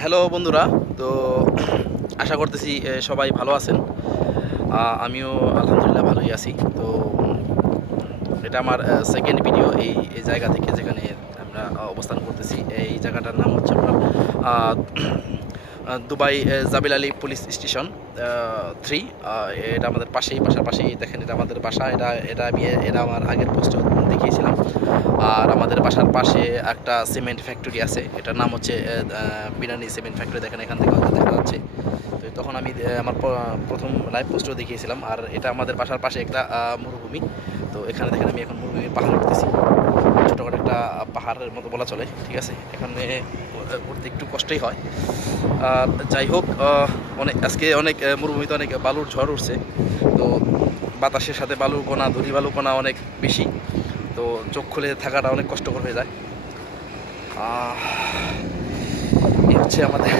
Hello বন্ধুরা। তো আশা করতেছি সবাই ভালো আছেন। আমিও আলহামদুলিল্লাহ ভালোই আছি। তো এটা আমার সেকেন্ড ভিডিও এই জায়গা থেকে যেখানে আমরা অবস্থান করতেছি। এই জায়গাটার নাম হচ্ছে আপনার আহ, Dubai Jebel Ali police station 3। এটা আমাদের বাসার পাশেই দেখেন, এটা আমাদের বাসা। এটা আমার আগের পোস্টে দেখিয়েছিলাম। আর আমাদের বাসার পাশে একটা সিমেন্ট ফ্যাক্টরি আছে, এটার নাম হচ্ছে বিনানি সিমেন্ট ফ্যাক্টরি। দেখেন এখান থেকে হয়তো দেখা যাচ্ছে। তো তখন আমি আমার প্রথম লাইভ পোস্টেও দেখিয়েছিলাম। আর এটা আমাদের বাসার পাশে একটা মরুভূমি। তো এখানে দেখেন আমি এখন মরুভূমির পাহাড় উঠতেছি। ছোটোখাটো একটা পাহাড়ের মতো বলা চলে, ঠিক আছে। এখানে উঠতে একটু কষ্টই হয়। আর যাই হোক, আজকে অনেক মরুভূমিতে অনেক বালুর ঝড় উঠছে। তো বাতাসের সাথে বালুর কণা, ধূলি বালুর কণা অনেক বেশি। তো চোখ খুলে থাকাটা অনেক কষ্টকর হয়ে যায়। এই হচ্ছে আমাদের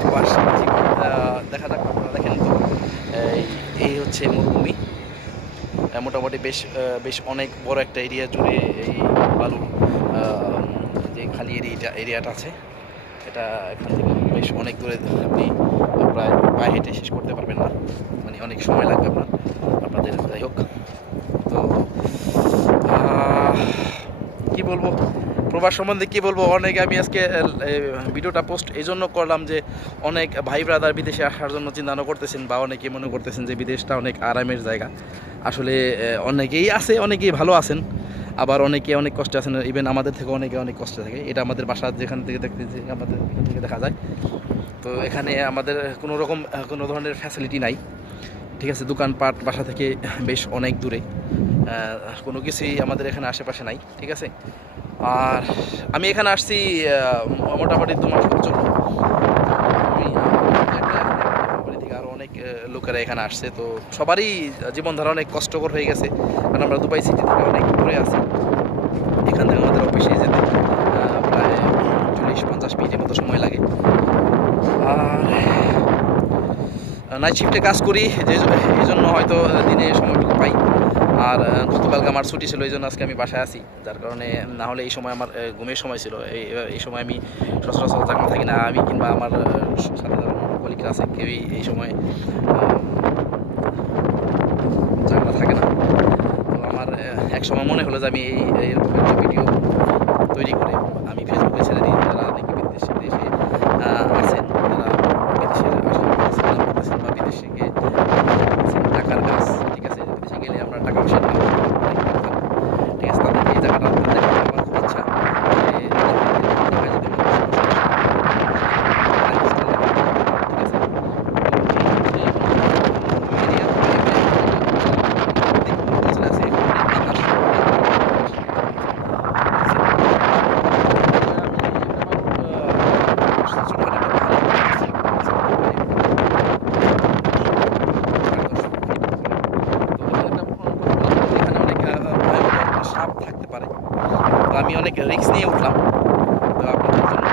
প্রবাস জীবন। দেখা যাক, আপনারা দেখেন তো এই এই হচ্ছে মরুভূমি। মোটামুটি বেশ অনেক বড় একটা এরিয়া জুড়ে এই বালুর যে খালি এরিয়াটা আছে, এটা এখান থেকে বেশ অনেক দূরে। আপনি প্রায় পায়ে হেঁটে শেষ করতে পারবেন না, মানে অনেক সময় লাগবে আপনাদের। যাই হোক, তো কি বলবো প্রবাস সম্বন্ধে, কি বলবো। আমি আজকে ভিডিওটা পোস্ট এই জন্য করলাম যে অনেক ভাই ব্রাদার বিদেশে আসার জন্য চিন্তা করতেছেন, বা অনেকে মনে করতেছেন যে বিদেশটা অনেক আরামের জায়গা। আসলে অনেকেই আছে, অনেকেই ভালো আছেন, আবার অনেকে অনেক কষ্টে আছেন। ইভেন আমাদের থেকে অনেক কষ্টে থাকে। এটা আমাদের বাসা যেখান থেকে দেখতেছি, আমাদের এখান থেকে দেখা যায়। তো এখানে আমাদের কোনো ধরনের ফ্যাসিলিটি নাই, ঠিক আছে। দোকানপাট বাসা থেকে বেশ অনেক দূরে, কোনো কিছুই আমাদের এখানে আশেপাশে নাই, ঠিক আছে। আর আমি এখানে আসছি মোটামুটি 2 মাস জন্য। আমি কোম্পানি থেকে আরও অনেক লোকেরা এখানে আসছে। তো সবারই জীবনধারা অনেক কষ্টকর হয়ে গেছে, কারণ আমরা দুবাই সিটি থেকে অনেক দূরে আছি। এখান থেকে আমাদের অফিসে যেতে প্রায় 40-50 মিনিটের মতো সময় লাগে। আর নাইট শিফটে কাজ করি, এই জন্য হয়তো দিনে সময়টুকু পাই। আর গতকালকে আমার ছুটি ছিল, এই জন্য আজকে আমি বাসায় আছি। যার কারণে না হলে এই সময় আমার ঘুমের সময় ছিল। এই সময় আমি সচরাচর জাগনা থাকি না, আমি কিংবা আমার সাথে যারা কলিগরা আছে, কেউই এই সময় জাগনা থাকে না। তো আমার এক সময় মনে হলো যে আমি এইরকম একটা ভিডিও তৈরি করে আমি ফেসবুকে ছেড়ে দিই। যারা নাকি দেশে আছেন, যারা বিদেশের আশা করতেছেন বা বিদেশে গিয়ে টাকার কাজ, ঠিক আছে। বিদেশে গেলে আমরা টাকা পয়সা পাবো, ঠিক আছে। তাদেরকে এই জায়গাটা দেখার আমার খুব ইচ্ছা যে জায়গায় যদি মানুষ সাপ থাকতে পারে। তো আমি অনেক রিস্ক নিয়ে উঠলাম তো আপনাদের জন্য।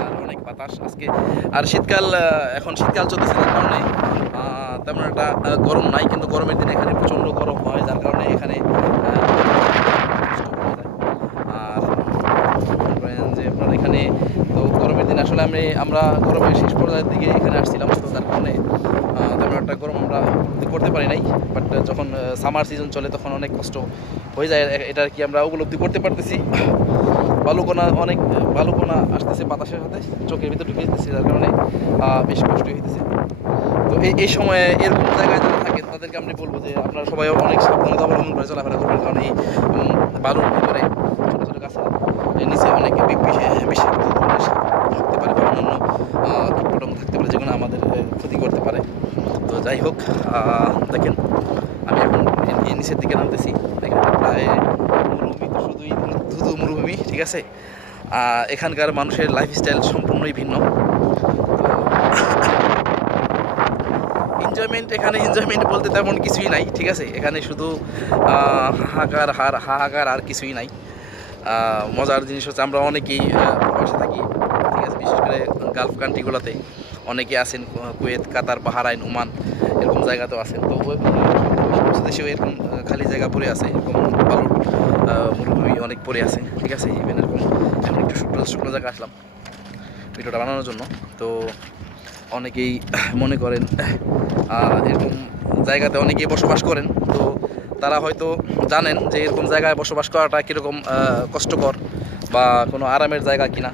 আর অনেক বাতাস আজকে। আর শীতকাল, এখন শীতকাল চলতেছে, যার কারণে তেমন একটা গরম নাই, কিন্তু গরমের দিনে এখানে প্রচণ্ড গরম হয়, যার কারণে এখানে কষ্ট হয়ে যায়। আর মনে করেন যে আপনার এখানে তো গরমের দিনে আসলে আমরা গরমের শেষ পর্যায়ের দিকে এখানে আসছিলাম। তো যার কারণে তেমন একটা গরম আমরা উপলব্ধি করতে পারি নাই। বাট যখন সামার সিজন চলে তখন অনেক কষ্ট হয়ে যায়। এটা আর কি আমরা উপলব্ধি করতে পারতেছি। অনেক বালুকণা আসতেছে বাতাসের সাথে, চোখের ভিতরে ঢুকে যেতেছে, যার কারণে বেশ কষ্ট হইতেছে। তো এই সময়ে এরকম জায়গায় যারা থাকেন তাদেরকে আমি বলবো যে আপনারা সবাই অনেক সাবধানতা অবলম্বন করে চলাফেরা করবেন, কারণ এই বালুর ভিতরে ছোটো ছোটো গাছের নিচে অনেক বিষাক্ত ধরনের সাপ থাকতে পারে, বা অন্যান্য কীটপতঙ্গ থাকতে পারে, যেগুলো আমাদের ক্ষতি করতে পারে। তো যাই হোক, দেখেন আমি এখন নিচের দিকে নামতেছি। দেখেন প্রায় মরুভূমি, তো শুধুই ধুধু মরুভূমি, ঠিক আছে। এখানকার মানুষের লাইফস্টাইল সম্পূর্ণই ভিন্ন। এখানে এনজয়মেন্ট বলতে তেমন কিছুই নাই, ঠিক আছে। এখানে শুধু হাহাকার আর কিছুই নাই। মজার জিনিস হচ্ছে আমরা অনেকেই প্রবাসে থাকি, ঠিক আছে। বিশেষ করে গালফ কান্ট্রিগুলোতে অনেকে আছেন, কুয়েত, কাতার, বাহরাইন, ওমান, এরকম জায়গাতেও আছেন। তো ওই দেশেও এরকম খালি জায়গা পড়ে আছে, এরকম বালুর মরুভূমি অনেক পড়ে আছে, ঠিক আছে। ইভেন এরকম এখন একটু শুকনো শুকনো জায়গা আসলাম ভিডিওটা বানানোর জন্য। তো অনেকেই মনে করেন এরকম জায়গাতে অনেকেই বসবাস করেন, তো তারা হয়তো জানেন যে এরকম জায়গায় বসবাস করাটা কীরকম কষ্টকর বা কোনো আরামের জায়গা কিনা,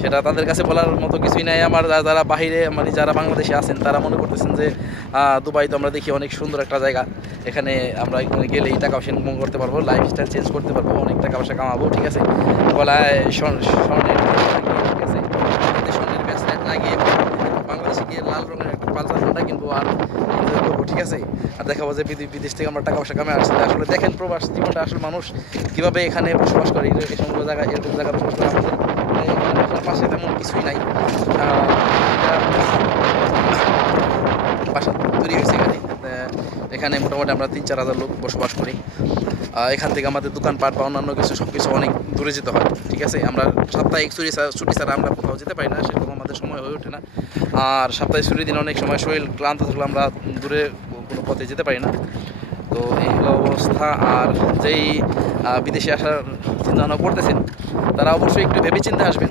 সেটা তাদের কাছে বলার মতো কিছুই নাই। আমার যারা বাহিরে মানে যারা বাংলাদেশে আছেন তারা মনে করতেছেন যে দুবাই তো আমরা দেখি অনেক সুন্দর একটা জায়গা, এখানে আমরা এখানে গেলেই টাকা পয়সা ইনকাম করতে পারবো, লাইফস্টাইল চেঞ্জ করতে পারবো, অনেক টাকা পয়সা কামাবো, ঠিক আছে। গলায় স্বর্ণের ঠিক আছে, স্বর্ণের ব্রেসলেট লাগিয়ে বাংলাদেশে গিয়ে লাল রঙের একটা পালসার হোন্ডা কিনবো আর এনজয় করবো, ঠিক আছে। আর দেখাবো যে বিদেশ থেকে আমরা টাকা পয়সা কামে আসছে। আসলে দেখেন প্রবাস জীবনটা আসলে মানুষ কীভাবে এখানে বসবাস করে, এই সমস্ত জায়গায় এরকম জায়গায় বসবাস করে। আমাদের পাশে তেমন কিছুই নাই, বাসা তৈরি হয়েছে এখানে। এখানে মোটামুটি আমরা 3-4 হাজার লোক বসবাস করি। এখান থেকে আমাদের দোকানপাট বা অন্যান্য কিছু সব কিছু অনেক দূরে যেতে হয়, ঠিক আছে। আমরা সাপ্তাহিক ছুটি ছাড়া আমরা কোথাও যেতে পারি না, সেরকম আমাদের সময় হয়ে ওঠে না। আর সাপ্তাহিক ছুটির দিন অনেক সময় শরীর ক্লান্ত থাকলে আমরা দূরে কোনো পথে যেতে পারি না। তো এই হলো অবস্থা। আর যেই বিদেশে আসার চিন্তাভাবনা করতেছেন তারা অবশ্যই একটু ভেবেচিন্তে আসবেন,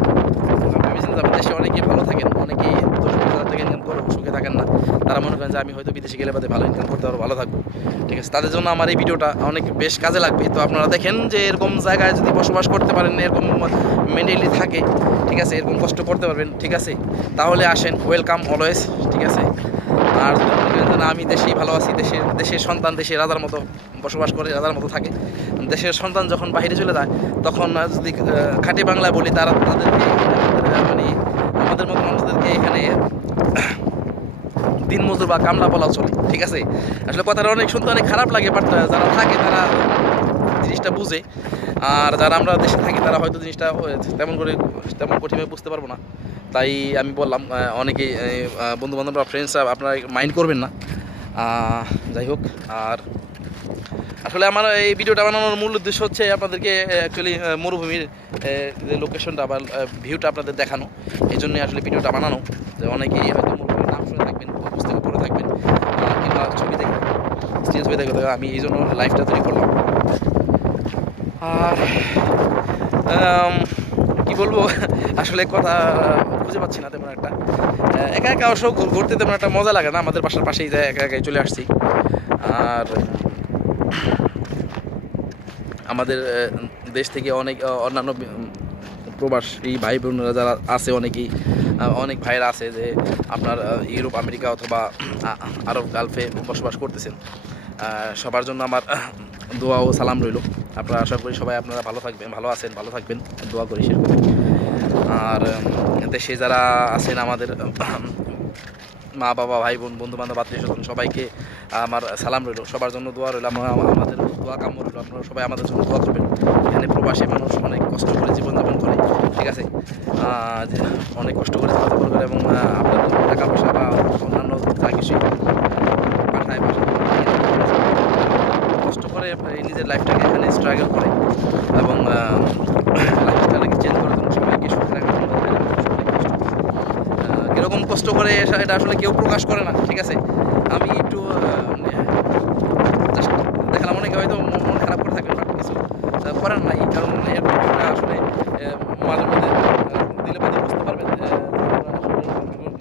ভেবেচিন্তে যাবেন। দেশে অনেকেই ভালো থাকেন, অনেকেই 10,000 টাকা ইনকাম করে সুখে থাকেন না। তারা মনে করেন যে আমি হয়তো বিদেশে গেলে বাদে ভালো ইনকাম করতে পারবো, ভালো থাকবো, ঠিক আছে। তাদের জন্য আমার এই ভিডিওটা অনেক বেশ কাজে লাগবে। তো আপনারা দেখেন যে এরকম জায়গায় যদি বসবাস করতে পারেন, এরকম মেন্টালি থাকে, ঠিক আছে, এরকম কষ্ট করতে পারবেন, ঠিক আছে, তাহলে আসেন, ওয়েলকাম অলওয়েজ, ঠিক আছে। আর আমি দেশেই ভালো আছি, দেশের সন্তান দেশের রাজার মতো বসবাস করে, রাজার মতো থাকে। দেশের সন্তান যখন বাইরে চলে যায় তখন যদি খাঁটি বাংলায় বলি, তাদেরকে মানে আমাদের মতো মানুষদেরকে এখানে দিন মজুর বা কামলা বলাও চলে, ঠিক আছে। আসলে কথাটা অনেক শুনতে অনেক খারাপ লাগে, বাট যারা থাকে তারা জিনিসটা বুঝে। আর যারা আমরা দেশে থাকি তারা হয়তো জিনিসটা তেমন কঠিনভাবে বুঝতে পারবো না। তাই আমি বললাম অনেকেই বন্ধুবান্ধবরা ফ্রেন্ডসরা আপনারা মাইন্ড করবেন না, যাই হোক। আর আসলে আমার এই ভিডিওটা বানানোর মূল উদ্দেশ্য হচ্ছে আপনাদেরকে অ্যাকচুয়ালি মরুভূমির যে লোকেশনটা বা ভিউটা আপনাদের দেখানো। এই জন্যই আসলে ভিডিওটা বানানো, যে অনেকেই হয়তো মরুভূমির নাম শুনে থাকবেন, পুস্তকে পড়ে থাকবেন, কিংবা ছবি দেখবেন, স্টেজ হয়ে থাকবে। আমি এই জন্য লাইভটা তৈরি করলাম। আর কি বলবো, আসলে কথা খুঁজে পাচ্ছি না তেমন একটা। একা একা অবশ্য ঘুরতে তেমন একটা মজা লাগে না, আমাদের বাসার পাশেই যায়, একা একাই চলে আসছি। আর আমাদের দেশ থেকে অনেক অন্যান্য প্রবাসী ভাই বোনেরা যারা আছে, অনেক ভাইরা আছে যে আপনার ইউরোপ, আমেরিকা অথবা আরব গালফে বসবাস করতেছেন। সবার জন্য আমার দোয়া ও সালাম রইল। আপনারা আশা করি সবাই আপনারা ভালো থাকবেন, ভালো থাকবেন, দোয়া করি সেরকম। আর দেশে যারা আছেন আমাদের মা বাবা, ভাই বোন, বন্ধু বান্ধব, আত্মীয় স্বজন, সবাইকে আমার সালাম রইল, সবার জন্য দোয়া রইল। আমাদের দোয়া কাম্য রইল, আপনারা সবাই আমাদের জন্য দোয়া করবেন। এখানে প্রবাসী মানুষ অনেক কষ্ট করে জীবনযাপন করে, ঠিক আছে, অনেক কষ্ট করে জীবনযাপন করে, এবং আপনার টাকা পয়সা বা অন্যান্য যা কিছু পাঠায় কষ্ট করে নিজের লাইফটাকে এখানে স্ট্রাগল করে, এবং লাইফস্টাইলটাকে চেঞ্জ করার জন্য সবাইকে সুখে রাখার জন্য কীরকম কষ্ট করে এটা আসলে কেউ প্রকাশ করে না, ঠিক আছে। আমি একটু জাস্ট দেখালাম, অনেকে হয়তো মন খারাপ করে থাকবে, বাট কিছু করার নাই, কারণ এরকম আসলে মাঝে মধ্যে দিলে পথে বুঝতে পারবেন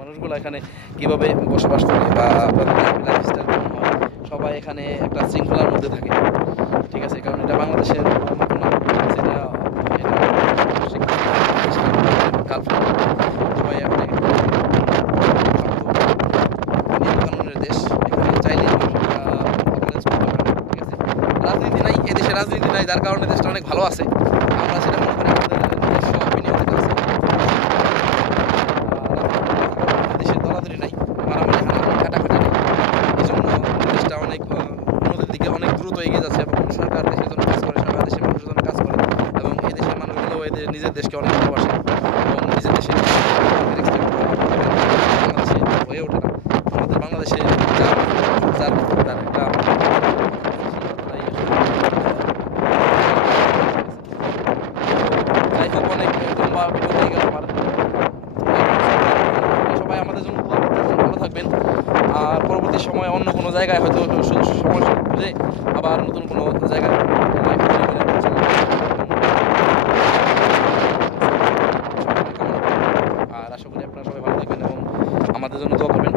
মানুষগুলো এখানে কীভাবে বসবাস করে বা লাইফস্টাইল কেমন হয়। সবাই এখানে একটা শৃঙ্খলার মধ্যে থাকে, ঠিক আছে, কারণ এটা বাংলাদেশের মতো না, ঠিক আছে, দুবাই কানুনের দেশ, এখানে চাইলে রাজনীতি নাই, এদেশে রাজনীতি নাই, যার কারণে দেশটা অনেক ভালো আছে। আমরা সেটা মনে করি আমাদের নিজস্ব অপিনিয়ন যেটা আছে, দেশের দলাদলি নাই, মারামারি হানাহানি কাটাকাটি নেই। এই জন্য দেশটা অনেক উন্নতির দিকে অনেক দ্রুত এগিয়ে যাচ্ছে, এবং সরকার দেশের জন্য কাজ করে, সরকার দেশের মানুষের জন্য কাজ করে, এবং এই দেশের মানুষগুলো নিজের দেশকে অনেক ভালোবাসে এবং নিজের দেশে বাংলাদেশে হয়ে ওঠে না। আমাদের বাংলাদেশে যার একটা কোনো জায়গায় আর আশা করি আপনারা সবাই ভালো থাকবেন এবং আমাদের জন্য দোয়া করবেন।